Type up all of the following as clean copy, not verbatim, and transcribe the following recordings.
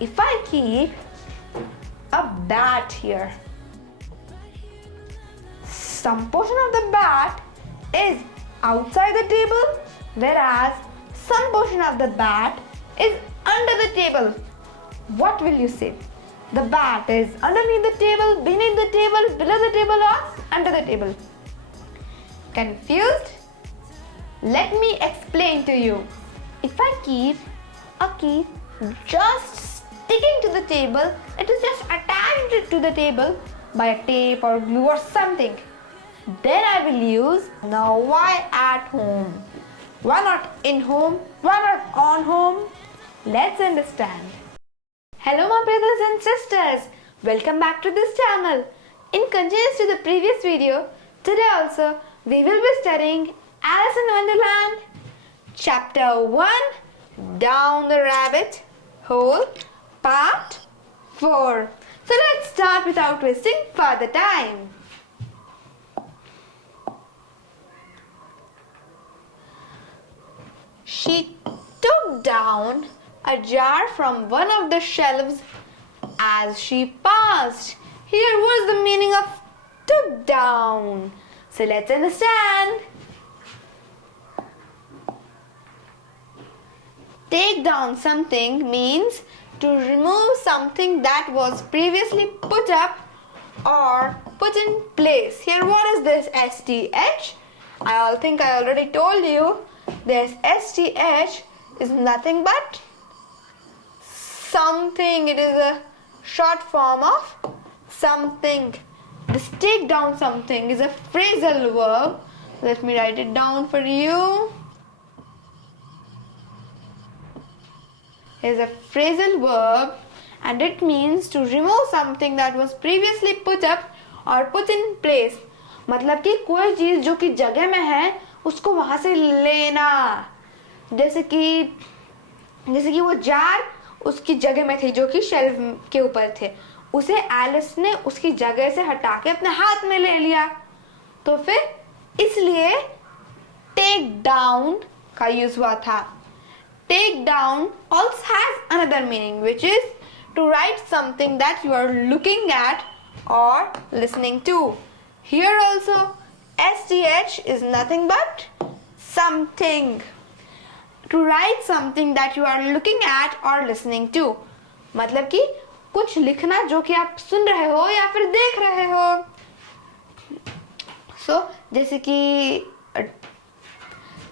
If I keep a bat here, some portion of the bat is outside the table, whereas some portion of the bat is under the table. What will you say? The bat is underneath the table, beneath the table, below the table, or under the table? Confused? Let me explain to you. If I keep a key just sticking to the table, it is just attached to the table by a tape or glue or something. Then I will use now why at home? Why not in home? Why not on home? Let's understand. Hello my brothers and sisters. Welcome back to this channel. In continuance to the previous video, today also we will be studying Alice in Wonderland, Chapter 1, Down the Rabbit Hole, Part 4. So let's start without wasting further time. She took down a jar from one of the shelves as she passed. Here was the meaning of took down. So let's understand. Take down something means to remove something that was previously put up or put in place. Here, what is this STH? I think I already told you this STH is nothing but something. It is a short form of something. This take down something is a phrasal verb. Let me write it down for you. Is a phrasal verb and it means to remove something that was previously put up or put in place. मतलब कि कोई चीज जो कि जगह में है उसको वहां से लेना. जैसे कि वो जार उसकी जगह में थी जो कि शेल्फ के ऊपर थे, उसे एलिस ने उसकी जगह से हटा के अपने हाथ में ले लिया. तो फिर इसलिए टेक डाउन का यूज हुआ था. Take down also has another meaning, which is to write something that you are looking at or listening to. Here also STH is nothing but something. To write something that you are looking at or listening to. मतलब कि कुछ लिखना जो कि आप सुन रहे हो या फिर देख रहे हो. So जैसे कि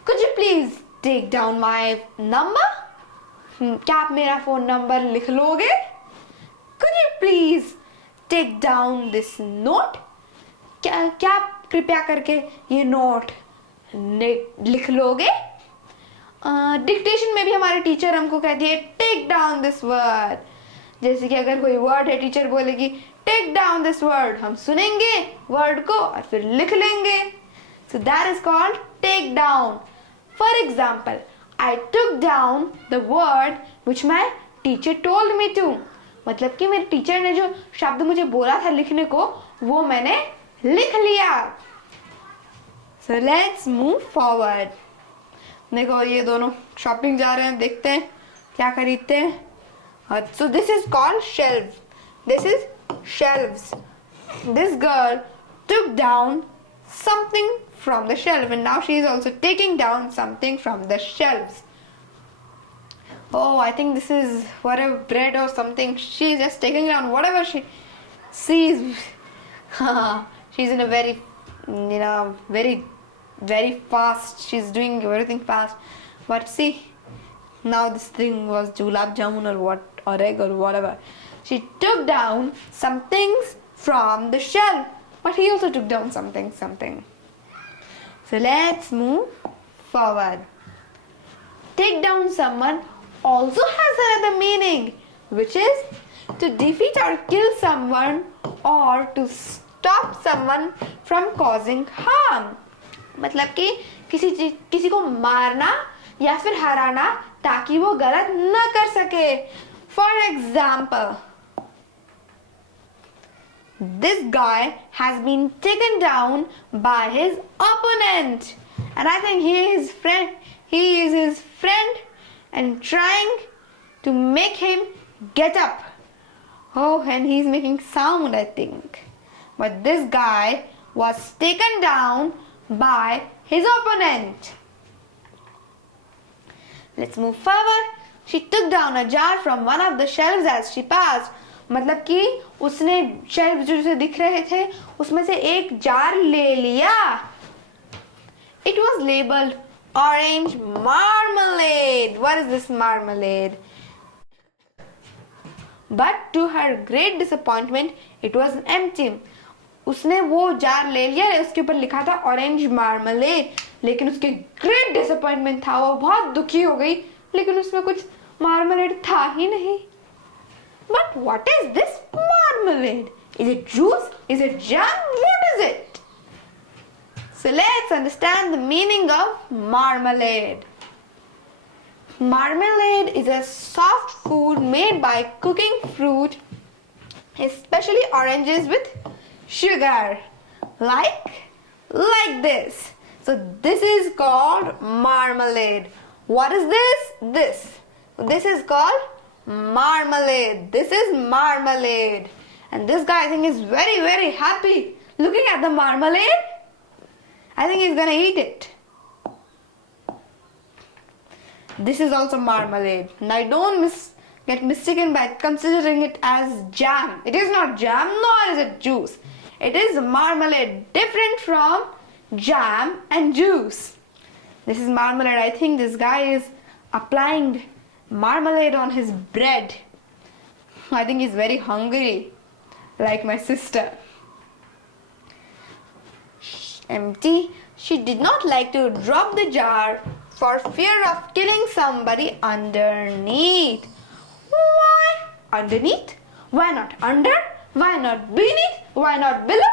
could you please take down my number? क्या आप मेरा फोन नंबर लिख लोगे? Could you please take down this note? क्या आप कृपया करके ये नोट लिख लोगे? डिक्टेशन में भी हमारे टीचर हमको कहती है टेक डाउन दिस वर्ड. जैसे कि अगर कोई वर्ड है, टीचर बोलेगी टेक डाउन दिस वर्ड, हम सुनेंगे वर्ड को और फिर लिख लेंगे. So that is called take down. For example, I took down the word which my teacher told me to. मतलब कि मेरे टीचर ने जो शब्द मुझे बोला था लिखने को वो मैंने लिख लिया. So let's move forward. देखो ये दोनों शॉपिंग जा रहे हैं, देखते हैं क्या खरीदते हैं. So this is called shelves. This is shelves. This girl took down something from the shelf and now she is also taking down something from the shelves. Oh, I think this is whatever bread or something. She is just taking down whatever she sees. She's in a very, very fast. She's doing everything fast. But see, now this thing was gulab jamun or what, or egg or whatever. She took down some things from the shelf, but he also took down something. So let's move forward. Take down someone also has another meaning, which is to defeat or kill someone or to stop someone from causing harm. मतलब कि किसी को मारना या फिर हराना ताकि वो गलत न कर सके. For example, this guy has been taken down by his opponent, and I think he is his friend and trying to make him get up. Oh, and he's making sound, I think. But this guy was taken down by his opponent. Let's move forward. She took down a jar from one of the shelves as she passed. मतलब कि उसने shelf जो उसे दिख रहे थे उसमें से एक जार ले लिया. It was labeled orange marmalade. What is this marmalade? But to her great disappointment, it was empty. उसने वो जार ले लिया, उसके ऊपर लिखा था ऑरेंज मार्मलेड, लेकिन उसके ग्रेट डिसअपॉइंटमेंट था, वो बहुत दुखी हो गई, लेकिन उसमें कुछ मार्मलेड था ही नहीं. But what is this marmalade? Is it juice? Is it jam? What is it? So let's understand the meaning of marmalade. Marmalade is a soft food made by cooking fruit, especially oranges, with sugar, like this. So this is called marmalade. What is this? This is called marmalade. This is marmalade. And this guy, I think, is very, very happy looking at the marmalade. I think he's gonna eat it. This is also marmalade. Now don't get mistaken by considering it as jam. It is not jam, nor is it juice. It is marmalade, different from jam and juice. This is marmalade. I think this guy is applying marmalade on his bread. I think he's very hungry, like my sister. Empty. She did not like to drop the jar for fear of killing somebody underneath. Why underneath? Why not under? Why not beneath? Why not below?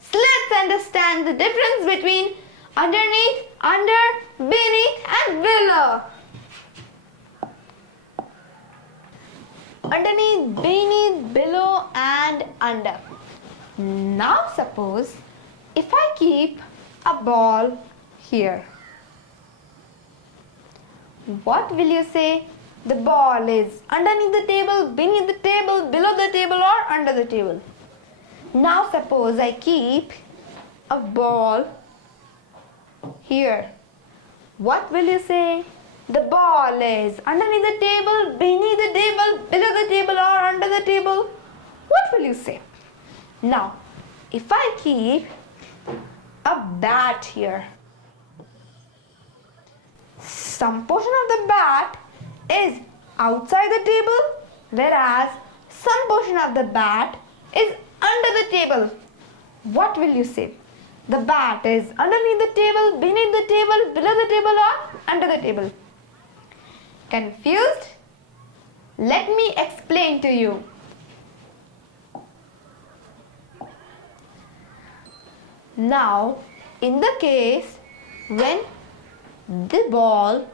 So let's understand the difference between underneath, under, beneath and below. Underneath, beneath, below and under. Now suppose if I keep a ball here, what will you say the ball is? Underneath the table, beneath the table, below the table or under the table? Now suppose I keep a ball here. What will you say the ball is? Underneath the table, beneath the table, below the table or under the table? What will you say? Now, if I keep a bat here, some portion of the bat is outside the table, whereas some portion of the bat is under the table. What will you say? The bat is underneath the table, beneath the table, below the table or under the table? Confused? Let me explain to you. Now, in the case when the ball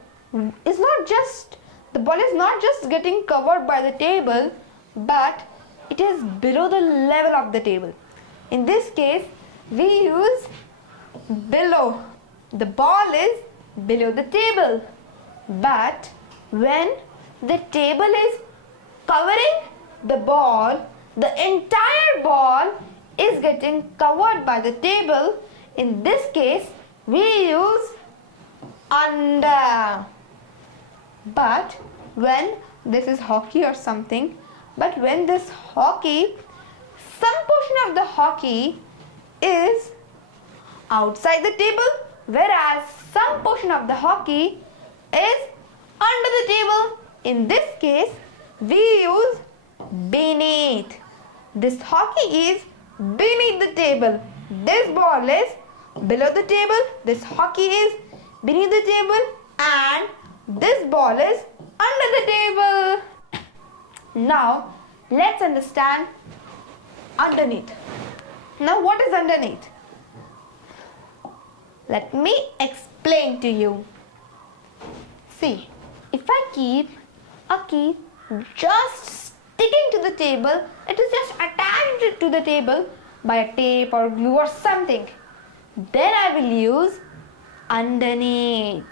is not just getting covered by the table, but it is below the level of the table. In this case, we use below. The ball is below the table. But when the table is covering the ball, the entire ball is getting covered by the table. In this case, we use under. But when this is hockey or something, but when this hockey, some portion of the hockey is outside the table, whereas some portion of the hockey is under the table. In this case, we use beneath. This hockey is beneath the table. This ball is below the table. This hockey is beneath the table. And this ball is under the table. Now, let's understand underneath. Now, what is underneath? Let me explain to you. See, if I keep a key just sticking to the table, it is just attached to the table by a tape or glue or something, then I will use underneath.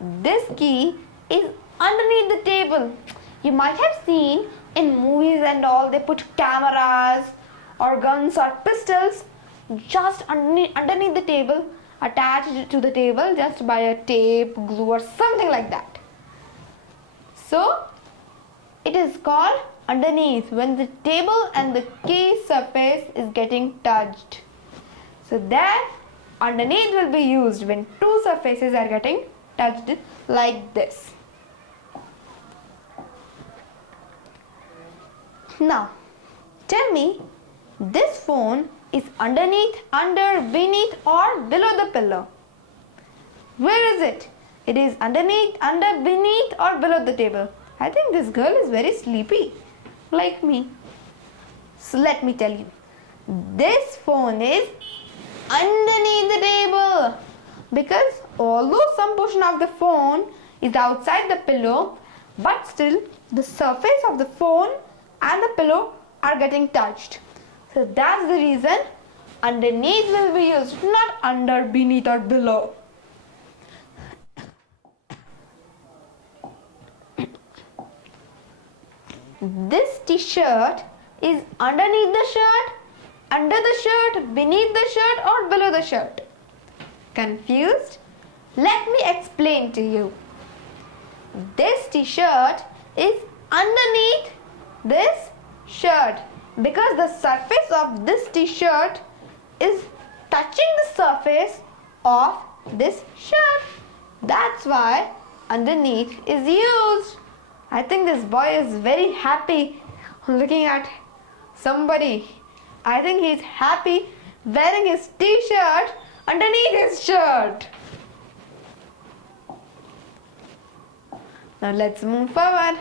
This key is underneath the table. You might have seen in movies and all, they put cameras or guns or pistols just underneath the table, attached to the table just by a tape, glue or something like that. So it is called underneath when the table and the key surface is getting touched. So that underneath will be used when two surfaces are getting touched like this. Now tell me, this phone is underneath, under, beneath or below the pillow? Where is it? It is underneath, under, beneath or below the table? I think this girl is very sleepy, like me. So let me tell you, this phone is underneath the table, because although some portion of the phone is outside the pillow, but still the surface of the phone and the pillow are getting touched. So that's the reason underneath will be used, not under, beneath or below. This t-shirt is underneath the shirt, under the shirt, beneath the shirt or below the shirt? Confused? Let me explain to you. This t-shirt is underneath this shirt because the surface of this t-shirt is touching the surface of this shirt. That's why underneath is used. I think this boy is very happy looking at somebody. I think he's happy wearing his t-shirt underneath his shirt. Now let's move forward.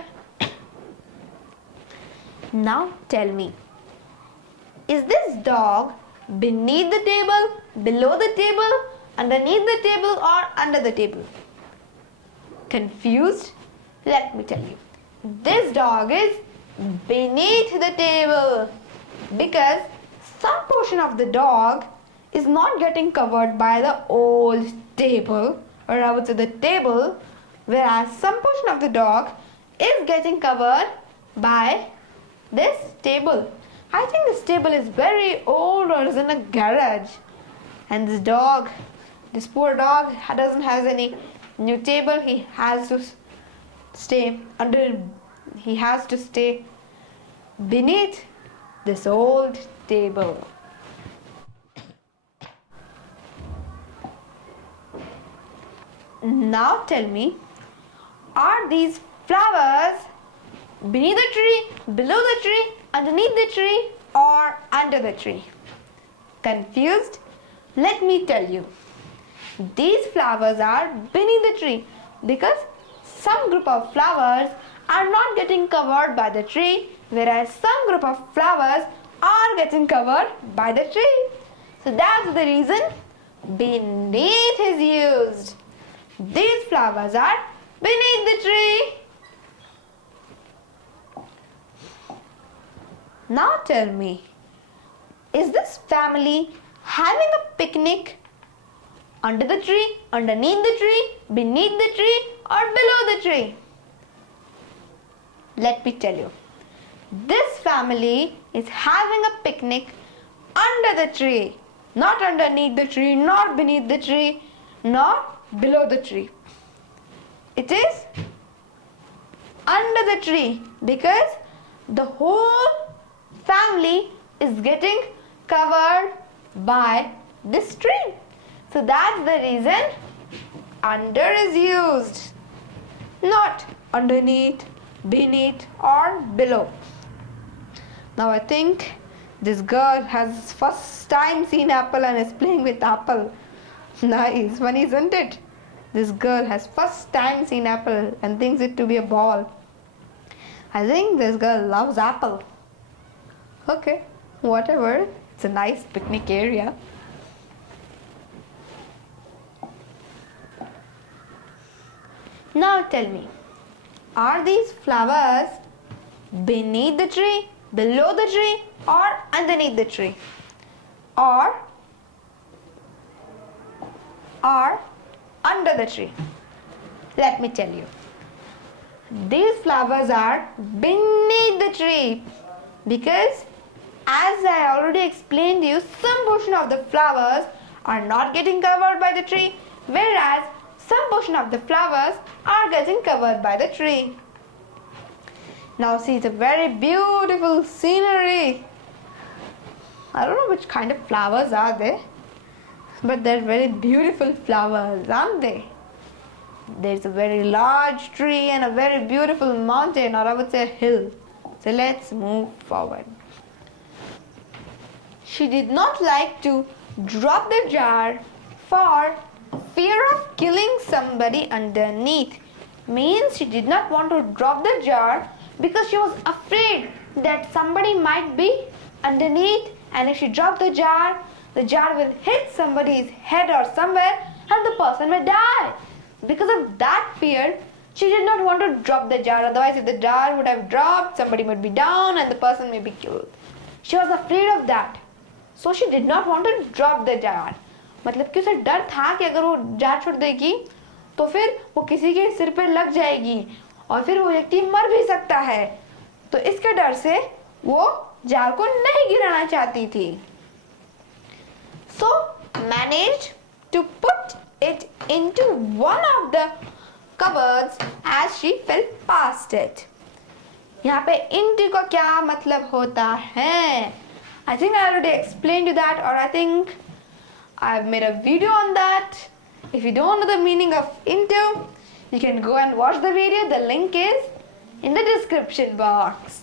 Now tell me, is this dog beneath the table, below the table, underneath the table or under the table? Confused? Let me tell you. This dog is beneath the table because some portion of the dog is not getting covered by the old table, or I would say the table, whereas some portion of the dog is getting covered by this table. I think this table is very old or is in a garage, and this dog, this poor dog, doesn't have any new table. He has to stay under, he has to stay beneath this old table. Now tell me, are these flowers beneath the tree, below the tree, underneath the tree or under the tree? Confused? Let me tell you. These flowers are beneath the tree because some group of flowers are not getting covered by the tree, whereas some group of flowers are getting covered by the tree. So that's the reason beneath is used. These flowers are beneath the tree. Now tell me, is this family having a picnic under the tree, underneath the tree, beneath the tree or below the tree? Let me tell you. This family is having a picnic under the tree, not underneath the tree, not beneath the tree, not below the tree. It is under the tree because the whole family is getting covered by this tree. So that's the reason under is used, not underneath, beneath or below. Now I think this girl has first time seen apple and is playing with apple. Nice one, isn't it? This girl has first time seen apple and thinks it to be a ball. I think this girl loves apple. Okay, whatever. It's a nice picnic area. Now tell me, are these flowers beneath the tree, below the tree or underneath the tree? Or under the tree? Let me tell you. these flowers are beneath the tree because, as I already explained to you, some portion of the flowers are not getting covered by the tree, whereas some portion of the flowers are getting covered by the tree. Now see, it's a very beautiful scenery. I don't know which kind of flowers are they, but they're very beautiful flowers, aren't they? There's a very large tree and a very beautiful mountain, or I would say a hill. So let's move forward. She did not like to drop the jar for fear of killing somebody underneath. Means she did not want to drop the jar because she was afraid that somebody might be underneath, and if she dropped the jar will hit somebody's head or somewhere and the person may die. Because of that fear, she did not want to drop the jar. Otherwise, if the jar would have dropped, somebody would be down and the person may be killed. She was afraid of that. So she did not want to drop the jar. मतलब कि उसे डर था कि अगर वो jar छोड़ देगी तो फिर वो किसी के सिर पे लग जाएगी और फिर वो व्यक्ति मर भी सकता है. तो इसके डर से वो जार को नहीं गिराना चाहती थी. So managed to put it into one of the cupboards as she fell past it. यहाँ पे into का क्या मतलब होता है? I think I already explained you that, or I think I've made a video on that. If you don't know the meaning of into, you can go and watch the video. The link is in the description box.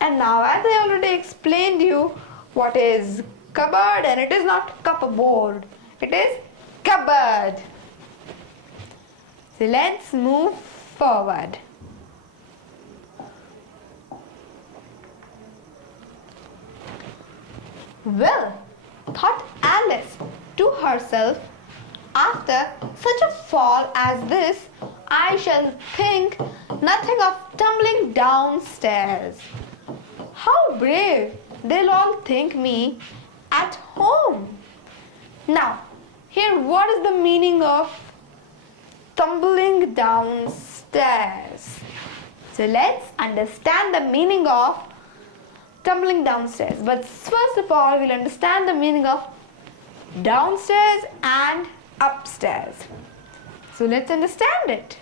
And now, as I already explained you what is cupboard, and it is not cupboard, it is cupboard. So let's move forward. Well, thought Alice to herself, after such a fall as this, I shall think nothing of tumbling downstairs. How brave they'll all think me at home. Now, here what is the meaning of tumbling downstairs? So let's understand the meaning of tumbling downstairs. But first of all, we'll understand the meaning of downstairs and upstairs. So let's understand it.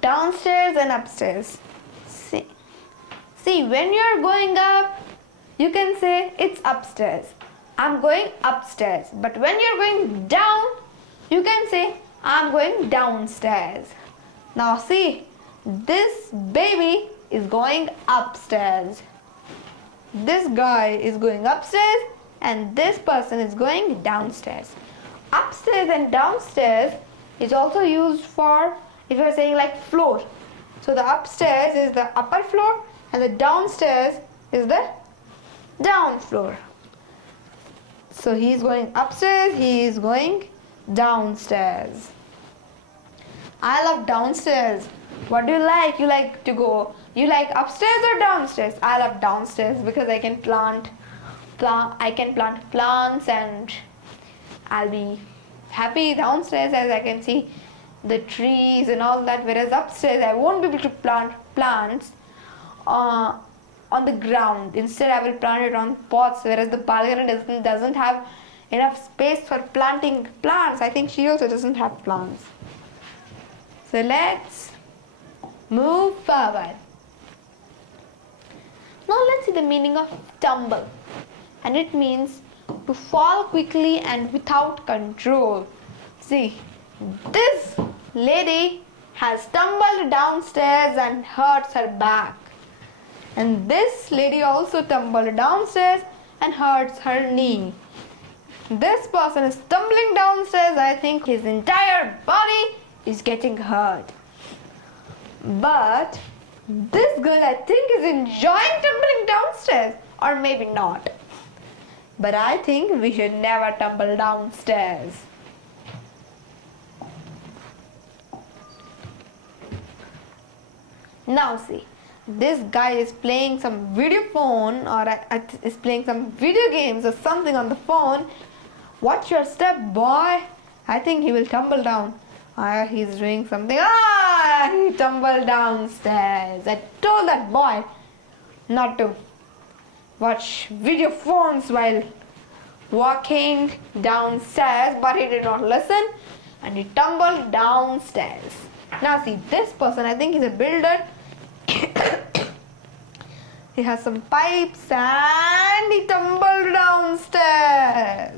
Downstairs and upstairs. See, when you're going up, you can say it's upstairs. I'm going upstairs. But when you're going down, you can say I'm going downstairs. Now see, this baby is going upstairs. This guy is going upstairs and this person is going downstairs. Upstairs and downstairs is also used for if you're saying like floor. So the upstairs is the upper floor and the downstairs is the down floor. So he is going upstairs, he is going downstairs. I love downstairs. What do you like? You like to go. You like upstairs or downstairs? I love downstairs because I can plant plants and I'll be happy downstairs as I can see the trees and all that. Whereas upstairs I won't be able to plant plants on the ground. Instead I will plant it on pots. Whereas the balcony doesn't have enough space for planting plants. I think she also doesn't have plants. So let's move forward. Now let's see the meaning of tumble. And it means to fall quickly and without control. See, this lady has tumbled downstairs and hurts her back. And this lady also tumbled downstairs and hurts her knee. This person is tumbling downstairs. I think his entire body is getting hurt. But this girl I think is enjoying tumbling downstairs, or maybe not. But I think we should never tumble downstairs. Now see, this guy is playing some video phone or is playing some video games or something on the phone. Watch your step, boy. I think he will tumble down. He's doing something. He tumbled downstairs. I told that boy not to watch video phones while walking downstairs, but he did not listen and he tumbled downstairs. Now see, this person, I think he's a builder. He has some pipes and he tumbled downstairs.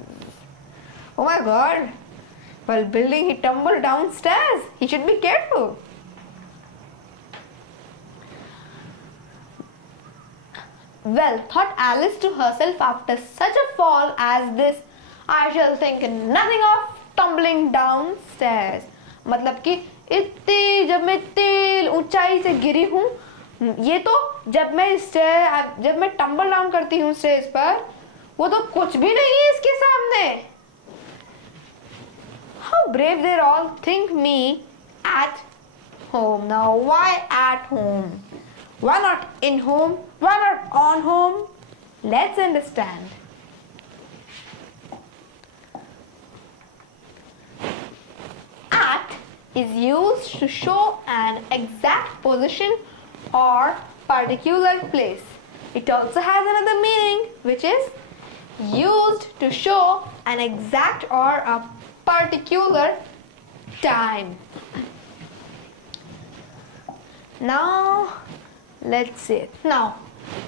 Oh my God. While building, he tumbled downstairs. He should be careful. Well, thought Alice to herself, after such a fall as this, I shall think nothing of tumbling downstairs. मतलब कि जब मैं इतनी ऊंचाई से गिरी हूँ, ये तो जब मैं टम्बल डाउन करती हूँ स्टेज पर, वो तो कुछ भी नहीं है इसके सामने. How brave they all think me at home. Now, why at home? Why not in home? Why not on home? Let's understand. At is used to show an exact position or particular place. It also has another meaning, which is used to show an exact or a particular time. Now, let's see it. Now,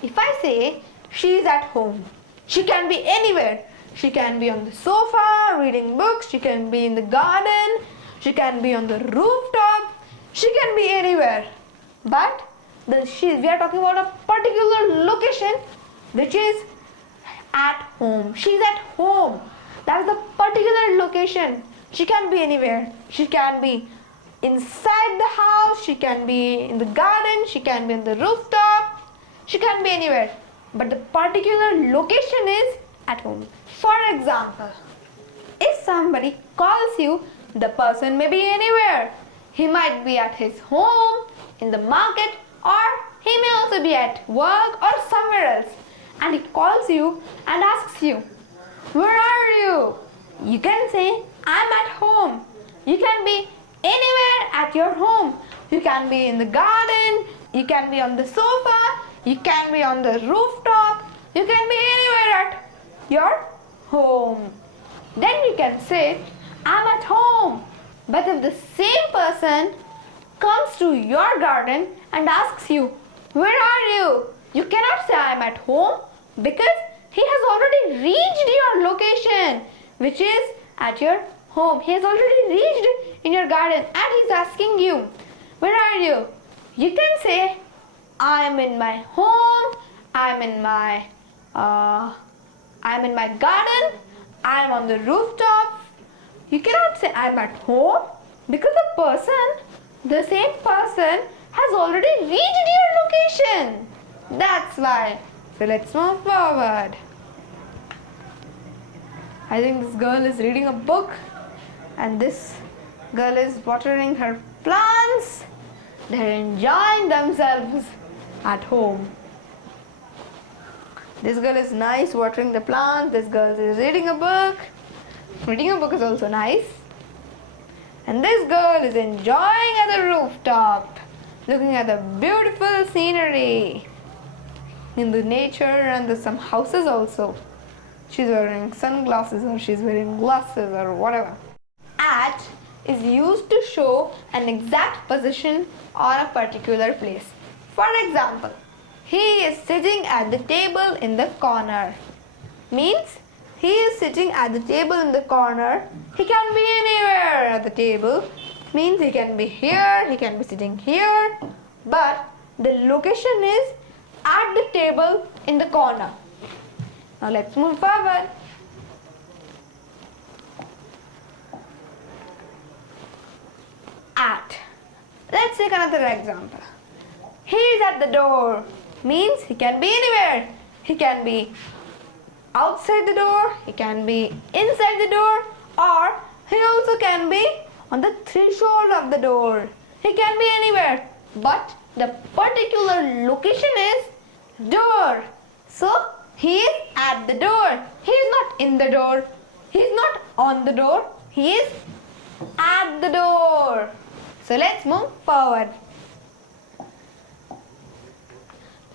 if I say she is at home, she can be anywhere. She can be on the sofa reading books. She can be in the garden. She can be on the rooftop. She can be anywhere. But we are talking about a particular location, which is at home. She's at home. That is the particular location. She can be anywhere. She can be inside the house. She can be in the garden. She can be on the rooftop. She can be anywhere. But the particular location is at home. For example, if somebody calls you, the person may be anywhere. He might be at his home, in the market, or he may also be at work or somewhere else. And he calls you and asks you, "Where are you?" You can say, "I'm at home." You can be anywhere at your home. You can be in the garden. You can be on the sofa. You can be on the rooftop. You can be anywhere at your home. Then you can say, "I'm at home." But if the same person comes to your garden and asks you, "Where are you?" you cannot say, "I'm at home," because he has already reached your location, which is at your home. He has already reached in your garden and he's asking you, "Where are you?" You can say, "I'm in my home, I'm in my garden, I'm on the rooftop." You cannot say, "I'm at home," because the same person has already reached your location. That's why. So let's move forward. I think this girl is reading a book and this girl is watering her plants. They're enjoying themselves at home. This girl is nice watering the plants. This girl is reading a book. Reading a book is also nice. And this girl is enjoying at the rooftop, looking at the beautiful scenery in the nature and some houses also. She's wearing sunglasses or she's wearing glasses or whatever. At is used to show an exact position or a particular place. For example, he is sitting at the table in the corner. Means he is sitting at the table in the corner. He can be anywhere at the table. Means he can be here, he can be sitting here. But the location is at the table in the corner. Now let's move forward. At. Let's take another example. He is at the door. Means he can be anywhere. He can be outside the door, he can be inside the door, or he also can be on the threshold of the door. He can be anywhere. But the particular location is door. So he is at the door. He is not in the door. He is not on the door. He is at the door. So let's move forward.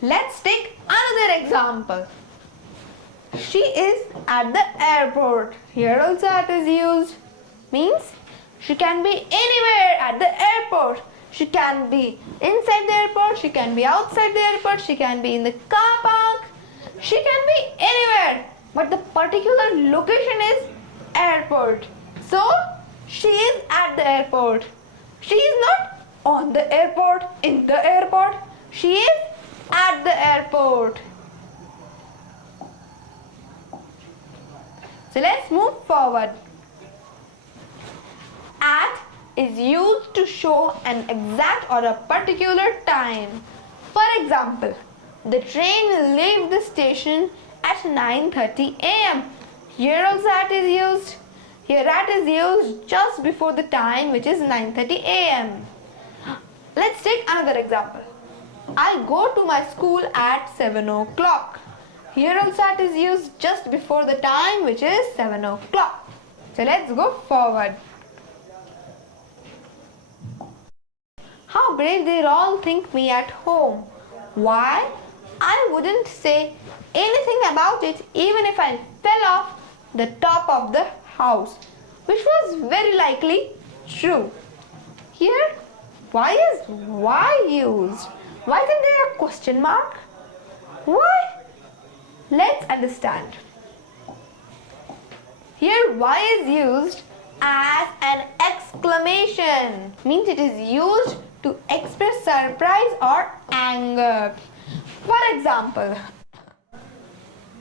Let's take another example. She is at the airport. Here also at is used. Means she can be anywhere at the airport. She can be inside the airport. She can be outside the airport. She can be in the car park. She can be anywhere. But the particular location is airport. So she is at the airport. She is not on the airport, in the airport. She is at the airport. So let's move forward. At is used to show an exact or a particular time. For example, the train will leave the station at 9:30 a.m. Here also at is used. Here at is used just before the time, which is 9:30 a.m. Let's take another example. I go to my school at 7 o'clock. Here also at is used just before the time, which is 7 o'clock. So let's go forward. How brave they all think me at home. Why? I wouldn't say anything about it even if I fell off the top of the house, which was very likely true. Here, why is why used? Why isn't there a question mark? Why? Let's understand. Here, why is used as an exclamation. Means it is used to express surprise or anger. For example,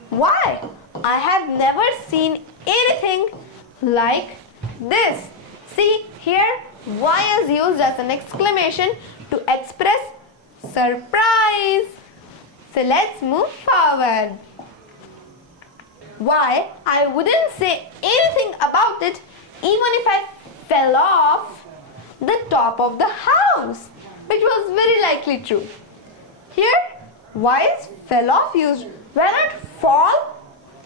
why? I have never seen anything like this. See here, why is used as an exclamation to express surprise. So let's move forward. Why? I wouldn't say anything about it even if I fell off the top of the house, which was very likely true. Here, why is fell off used? Why not fall?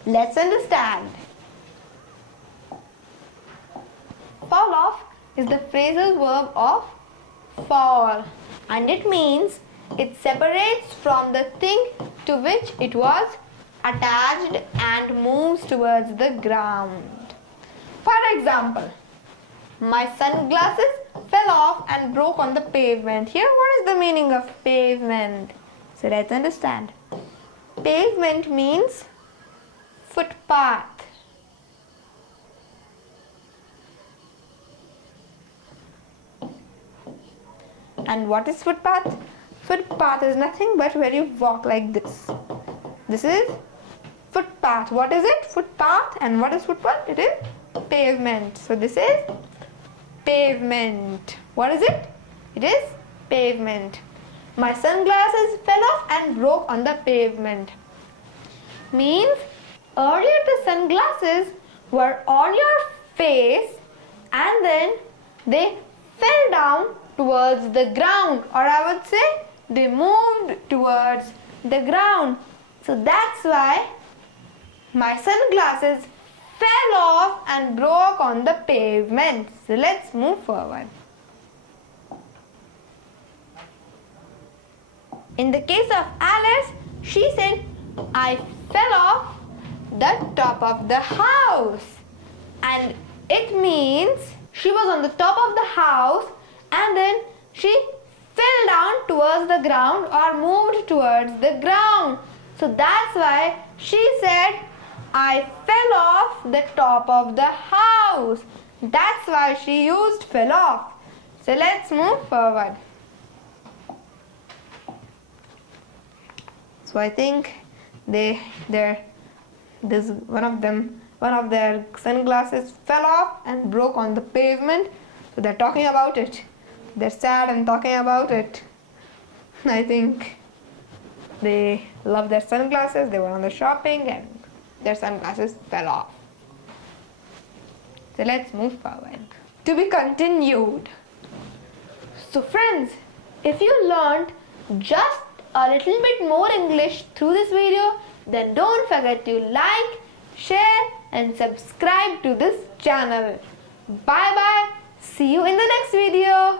Let's understand. Fall off is the phrasal verb of fall, and it means it separates from the thing to which it was attached and moves towards the ground. For example, my sunglasses fell off and broke on the pavement. Here, what is the meaning of pavement? So let's understand. Pavement means footpath. And what is footpath? Footpath is nothing but where you walk like this. This is footpath. What is it? Footpath. And what is footpath? It is pavement. So this is pavement. What is it? It is pavement. My sunglasses fell off and broke on the pavement. Means earlier the sunglasses were on your face and then they fell down towards the ground, or I would say they moved towards the ground. So that's why my sunglasses fell off and broke on the pavement. So let's move forward. In the case of Alice, she said, I fell off the top of the house. And it means she was on the top of the house and then she fell down towards the ground or moved towards the ground. So that's why she said, I fell off the top of the house. That's why she used fell off. So let's move forward. So I think one of their sunglasses fell off and broke on the pavement. So they're talking about it. They're sad and talking about it. I think they love their sunglasses. They were on the shopping and their sunglasses fell off. So let's move forward. To be continued. So friends, if you learned just a little bit more English through this video, then don't forget to like, share and subscribe to this channel. Bye bye. See you in the next video.